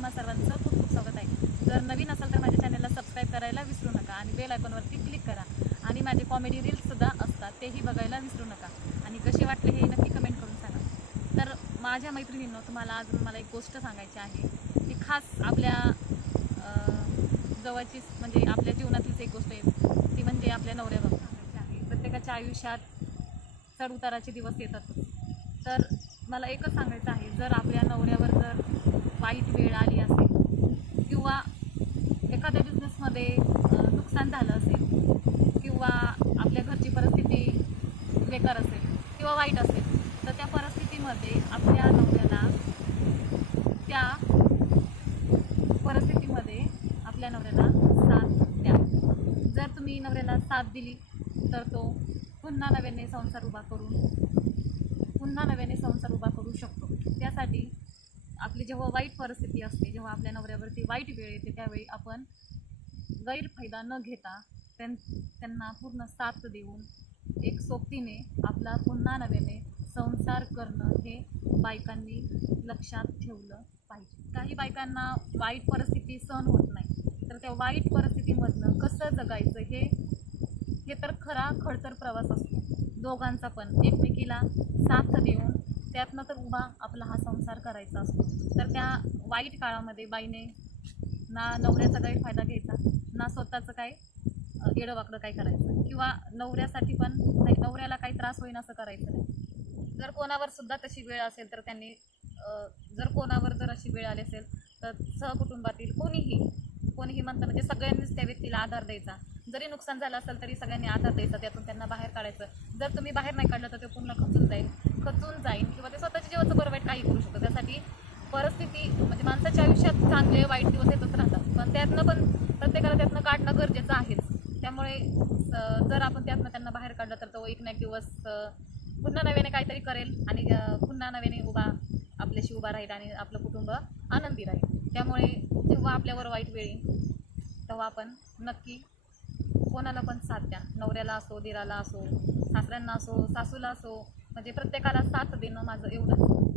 तुम्हा सर्वांचं खूप खूप स्वागत आहे. जर नवीन असाल तर माझ्या चॅनलला सबस्क्राईब करायला विसरू नका आणि बेल आयकॉनवरती क्लिक करा. आणि माझे कॉमेडी रील्ससुद्धा असतात तेही बघायला विसरू नका. आणि कसे वाटले हे नक्की कमेंट करून सांगा. तर माझ्या मैत्रिणींनो तुम्हाला अजून मला एक गोष्ट सांगायची आहे. ती खास आपल्या जवळचीच म्हणजे आपल्या जीवनातलीच एक गोष्ट आहे. ती म्हणजे आपल्या नवऱ्याबाबत सांगायची आहे. प्रत्येकाच्या आयुष्यात चढउताराचे दिवस येतातच. तर मला एकच सांगायचं आहे. जर आपल्या नवऱ्यावर जर वाईट वेळ आली असेल किंवा एखाद्या बिझनेसमध्ये नुकसान झालं असेल किंवा आपल्या घरची परिस्थिती बेकार असेल किंवा वाईट असेल तर त्या परिस्थितीमध्ये आपल्या नवऱ्याला त्या परिस्थितीमध्ये आपल्या नवऱ्याला साथ द्या. जर तुम्ही नवऱ्याला साथ दिली तर तो पुन्हा नव्याने संसार उभा करून पुन्हा नव्याने संसार उभा करू शकतो. त्यासाठी आपली जेव्हा वाईट परिस्थिती असते जेव्हा आपल्या नवऱ्यावरती वाईट वेळ येते त्यावेळी आपण गैरफायदा न घेता त्यां त्यांना पूर्ण साथ देऊन एक सोबतीने आपला पुन्हा नव्याने संसार करणं हे बायकांनी लक्षात ठेवलं पाहिजे. काही बायकांना वाईट परिस्थिती सहन होत नाही तर त्या वाईट परिस्थितीमधनं कसं जगायचं हे हे तर खरा खडतर प्रवास असतो. दोघांचा पण एकमेकीला साथ देऊन त्यातनं तर उभा आपला हा संसार करायचा असतो. तर त्या वाईट काळामध्ये बाईने ना नवऱ्याचा काही फायदा घ्यायचा ना स्वतःचं काय अ, येडंवाकडं काय करायचं. किंवा नवऱ्यासाठी पण नाही नवऱ्याला काही त्रास होईन असं करायचं नाही. जर कोणावर सुद्धा तशी वेळ असेल तर त्यांनी जर कोणावर जर अशी वेळ आली असेल तर सहकुटुंबातील कोणीही कोणीही म्हणतं म्हणजे सगळ्यांनीच त्या व्यक्तीला आधार द्यायचा. जरी नुकसान झालं असेल तरी सगळ्यांनी आधार द्यायचा त्यातून त्यांना बाहेर काढायचं. जर तुम्ही बाहेर नाही काढलं तर ते पूर्ण खचून जाईल. खचून जाईल किंवा ते स्वतःच्या जीवाचं बरं वाईट काही करू शकतो त्यासाठी परिस्थिती म्हणजे माणसाच्या आयुष्यात चांगले वाईट दिवस येतच राहतात. पण त्यातनं पण प्रत्येकाला त्यातनं काढणं गरजेचं आहेच. त्यामुळे जर आपण त्यातनं त्यांना बाहेर काढलं तर तो एक ना एक दिवस पुन्हा नव्याने काहीतरी करेल आणि पुन्हा नव्याने उभा आपल्याशी उभा राहील आणि आपलं कुटुंब आनंदी राहील. त्यामुळे जेव्हा आपल्यावर वाईट वेळ येईल तेव्हा आपण नक्की कोणाला पण साथ द्या. नवऱ्याला असो दिराला असो सासऱ्यांना असो सासूला असो म्हणजे प्रत्येकाला साथ देणं माझं एवढंच.